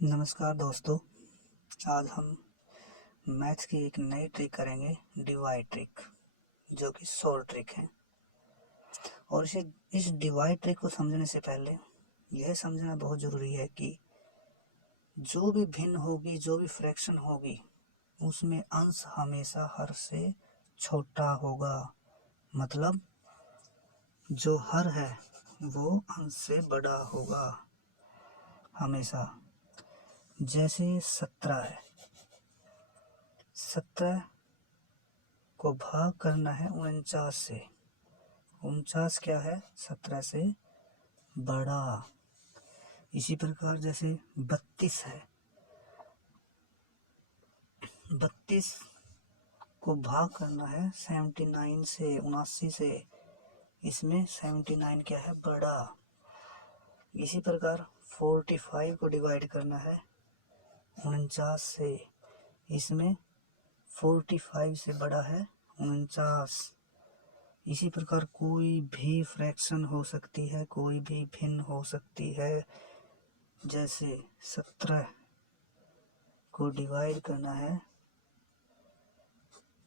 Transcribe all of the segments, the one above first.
नमस्कार दोस्तों। आज हम मैथ्स की एक नई ट्रिक करेंगे, डिवाइड ट्रिक, जो कि शॉर्ट ट्रिक है। और इस डिवाइड ट्रिक को समझने से पहले यह समझना बहुत ज़रूरी है कि जो भी भिन्न होगी, जो भी फ्रैक्शन होगी, उसमें अंश हमेशा हर से छोटा होगा। मतलब जो हर है वो अंश से बड़ा होगा हमेशा। जैसे 17 है, 17 को भाग करना है 49 से। 49 क्या है? 17 से बड़ा। इसी प्रकार जैसे 32 है, 32 को भाग करना है 79 से, 79 से। इसमें 79 क्या है? बड़ा। इसी प्रकार 45 को डिवाइड करना है 49 से। इसमें 45 से बड़ा है 49। इसी प्रकार कोई भी फ्रैक्शन हो सकती है, कोई भी भिन्न हो सकती है। जैसे 17 को डिवाइड करना है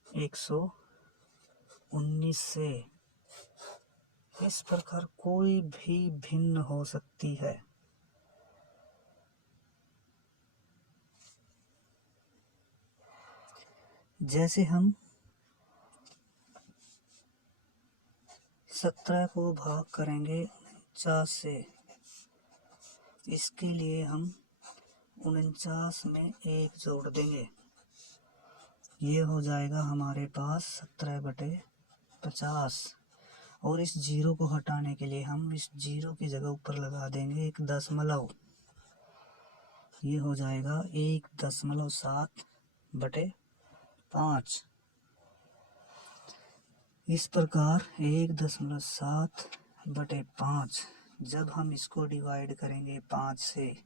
119 से। इस प्रकार कोई भी भिन्न हो सकती है। जैसे हम 17 को भाग करेंगे 49 से। इसके लिए हम 49 में 1 जोड़ देंगे। ये हो जाएगा हमारे पास 17/50। और इस जीरो को हटाने के लिए हम इस जीरो की जगह ऊपर लगा देंगे 1 दशमलव। ये हो जाएगा 1.7/5। इस प्रकार 1.7/5 जब हम इसको डिवाइड करेंगे 5 से,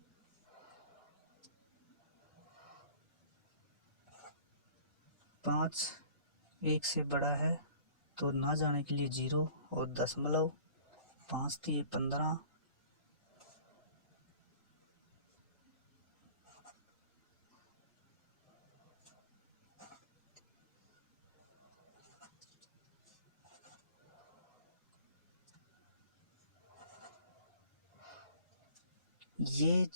5 1 से बड़ा है तो ना जाने के लिए 0 और दशमलव। 5 3 15। ये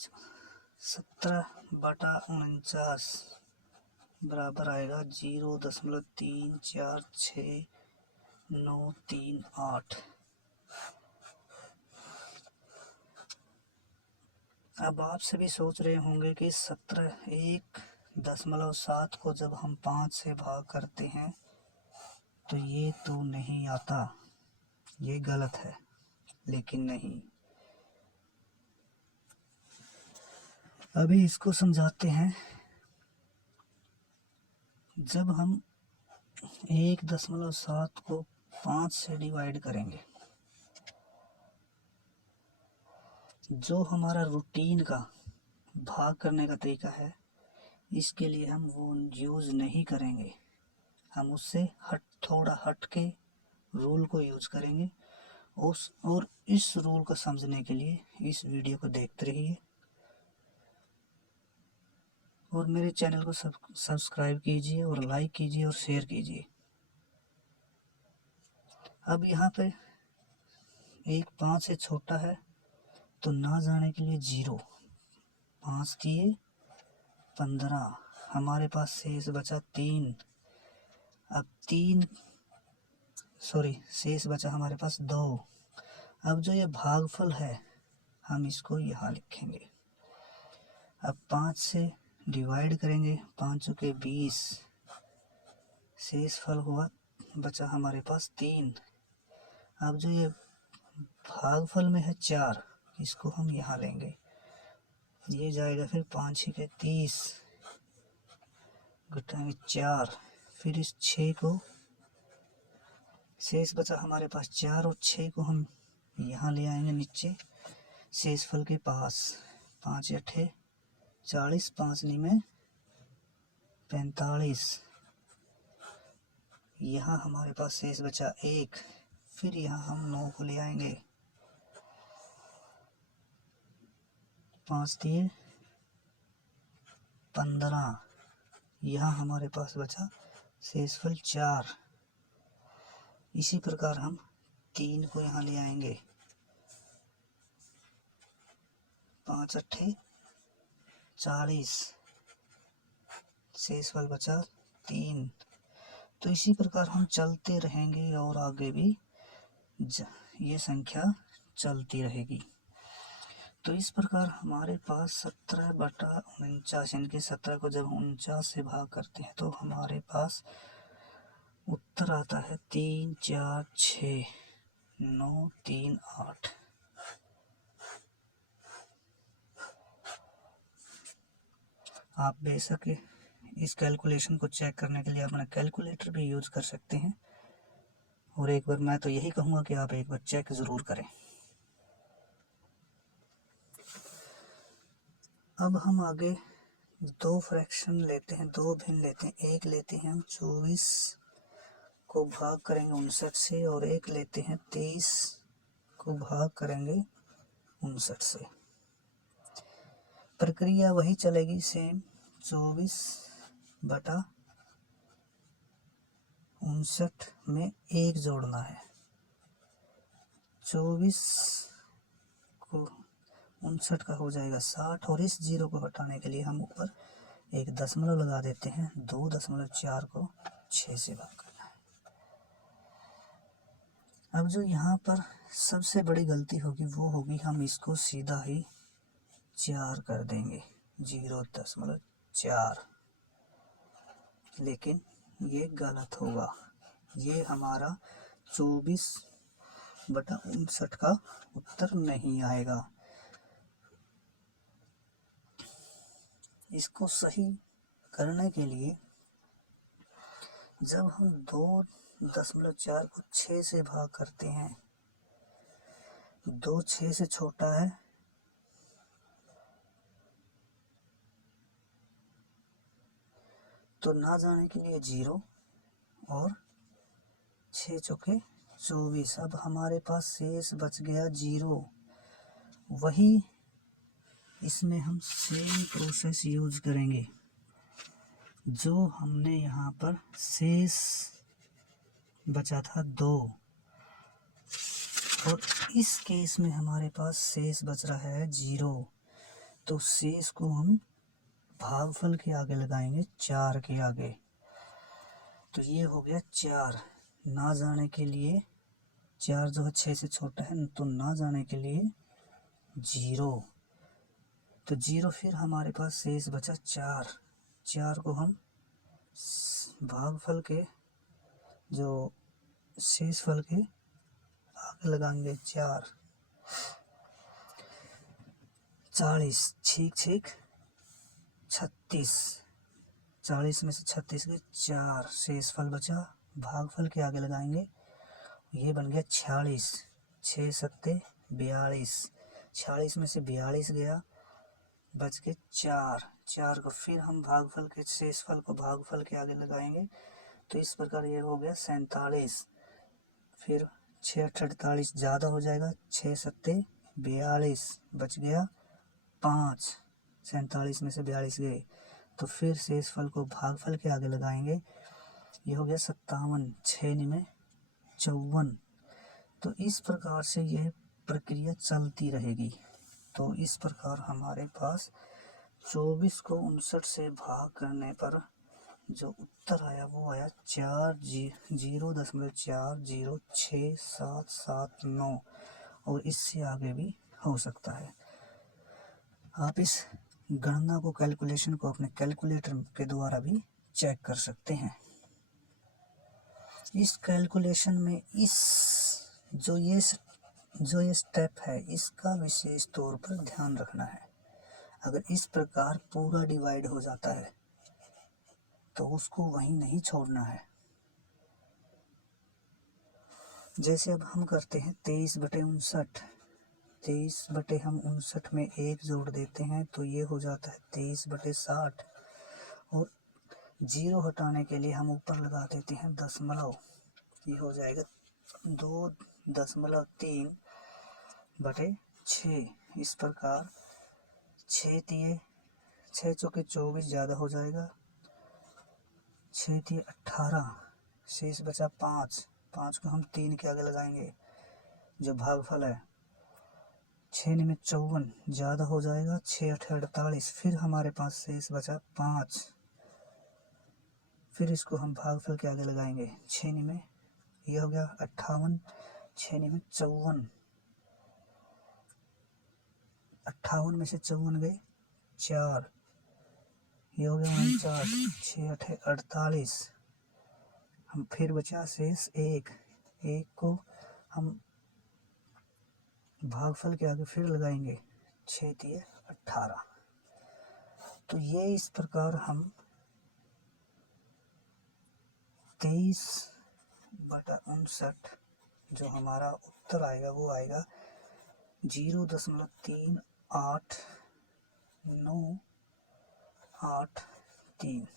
17/49 बराबर आएगा 0.346938। अब आप सभी सोच रहे होंगे कि 1.7 को जब हम 5 से भाग करते हैं तो ये तो नहीं आता, ये गलत है। लेकिन नहीं, अभी इसको समझाते हैं। जब हम 1.7 को 5 से डिवाइड करेंगे, जो हमारा रूटीन का भाग करने का तरीका है, इसके लिए हम वो यूज़ नहीं करेंगे। हम उससे थोड़ा हट के रूल को यूज़ करेंगे। और इस रूल को समझने के लिए इस वीडियो को देखते रहिए और मेरे चैनल को सब्सक्राइब कीजिए और लाइक कीजिए और शेयर कीजिए। अब यहाँ पे एक 5 से छोटा है तो ना जाने के लिए 0। 5 दिए 15, हमारे पास शेष बचा 3। अब शेष बचा हमारे पास 2। अब जो ये भागफल है हम इसको यहाँ लिखेंगे। अब 5 से डिवाइड करेंगे, 5 के 20। शेष फल हुआ बचा हमारे पास 3। अब जो ये भागफल में है 4, इसको हम यहाँ लेंगे। ये जाएगा फिर 5 के 30 घटाएंगे 4। फिर इस 6 को, शेष बचा हमारे पास 4 और 6 को हम यहाँ ले आएंगे नीचे शेष फल के पास। 5 8 40, 5 9 45। यहाँ हमारे पास शेष बचा 1। फिर यहाँ हम 9 को ले आएंगे। 5 दिए 15। यहाँ हमारे पास बचा शेषफल 4। इसी प्रकार हम 3 को यहाँ ले आएंगे, 5 अट्ठे 40, शेषफल बचा 3। तो इसी प्रकार हम चलते रहेंगे और आगे भी ये संख्या चलती रहेगी। तो इस प्रकार हमारे पास 17/49, इनके 17 को जब 49 से भाग करते हैं तो हमारे पास उत्तर आता है 3 4 6 9 3 8। आप बेशक इस कैलकुलेशन को चेक करने के लिए अपना कैलकुलेटर भी यूज कर सकते हैं, और एक बार मैं तो यही कहूँगा कि आप एक बार चेक ज़रूर करें। अब हम आगे 2 फ्रैक्शन लेते हैं, 2 भिन्न लेते हैं। एक लेते हैं हम 24 को भाग करेंगे 59 से, और एक लेते हैं 23 को भाग करेंगे 59 से। प्रक्रिया वही चलेगी सेम, 24/59 में 1 जोड़ना है। 24 को 59 का हो जाएगा 60, और इस 0 को हटाने के लिए हम ऊपर एक दशमलव लगा देते हैं। 2.4 को 6 से भाग करना है। अब जो यहाँ पर सबसे बड़ी गलती होगी वो होगी हम इसको सीधा ही 4 कर देंगे, 0.4, लेकिन ये गलत होगा। ये हमारा 24/59 का उत्तर नहीं आएगा। इसको सही करने के लिए जब हम 2.4 को 6 से भाग करते हैं, 2 6 से छोटा है, तो ना जाने के लिए 0, और 6 चौके 24। अब हमारे पास शेष बच गया 0। वही इसमें हम सेम प्रोसेस यूज करेंगे जो हमने यहाँ पर शेष बचा था 2, और इस केस में हमारे पास शेष बच रहा है 0। तो शेष को हम भागफल के आगे लगाएंगे, 4 के आगे। तो ये हो गया 4। ना जाने के लिए 4 जो है 6 से छोटा है, तो ना जाने के लिए 0। तो 0, फिर हमारे पास शेष बचा 4। 4 को हम भागफल के जो शेषफल के आगे लगाएंगे, 4 40, 6 36, 40 में से 36 गए 4, शेषफल बचा, भागफल के आगे लगाएंगे, ये बन गया 46, 6 सत्ते 42, 46 में से 42 गया, बच के 4। 4 को फिर हम भागफल के शेषफल को भागफल के आगे लगाएंगे, तो इस प्रकार ये हो गया 47। फिर 6 48 ज़्यादा हो जाएगा, 6 सत्ते 42, बच गया 5। 47 में से 42 गए, तो फिर शेषफल को भागफल के आगे लगाएंगे, ये हो गया 57। 6 में 54। तो इस प्रकार से यह प्रक्रिया चलती रहेगी। तो इस प्रकार हमारे पास 24 को 59 से भाग करने पर जो उत्तर आया वो आया 0.4067779, और इससे आगे भी हो सकता है। आप इस गणना को, कैलकुलेशन को अपने कैलकुलेटर के द्वारा भी चेक कर सकते हैं। इस कैलकुलेशन में जो ये स्टेप है, इसका विशेष तौर पर ध्यान रखना है। अगर इस प्रकार पूरा डिवाइड हो जाता है तो उसको वहीं नहीं छोड़ना है। जैसे अब हम करते हैं 23/59, 23/59 में 1 जोड़ देते हैं, तो ये हो जाता है 23/60, और 0 हटाने के लिए हम ऊपर लगा देते हैं दशमलव, ये हो जाएगा 2.3/6। इस प्रकार 6 दिए 6 चौके 24 ज़्यादा हो जाएगा, 6 थी 18, शेष बचा 5, 5 को हम 3 के आगे लगाएंगे जो भागफल है। 6 में 54 ज़्यादा हो जाएगा, 6 8 48, फिर हमारे पास शेष बचा 5, फिर इसको हम भागफल के आगे लगाएंगे। 6 में ये हो गया 58, 6 में 54, 58 में से 54 गए 4, ये हो गया 49, 6 8 48, हम फिर बचा शेष 1, 1 को हम भागफल के आगे फिर लगाएंगे, 6 दिए 18। तो ये इस प्रकार हम 23/59 जो हमारा उत्तर आएगा वो आएगा 0.3893।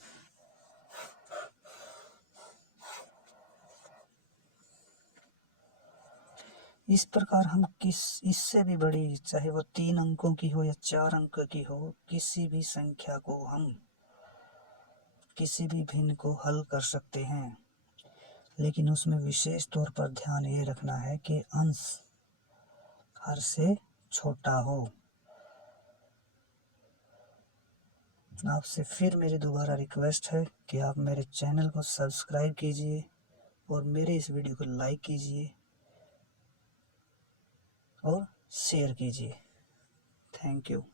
इस प्रकार हम इससे भी बड़ी, चाहे वो 3 अंकों की हो या 4 अंक की हो, किसी भी संख्या को हम किसी भी भिन्न को हल कर सकते हैं, लेकिन उसमें विशेष तौर पर ध्यान ये रखना है कि अंश हर से छोटा हो। आपसे फिर मेरी दोबारा रिक्वेस्ट है कि आप मेरे चैनल को सब्सक्राइब कीजिए और मेरे इस वीडियो को लाइक कीजिए और शेयर कीजिए। Thank you.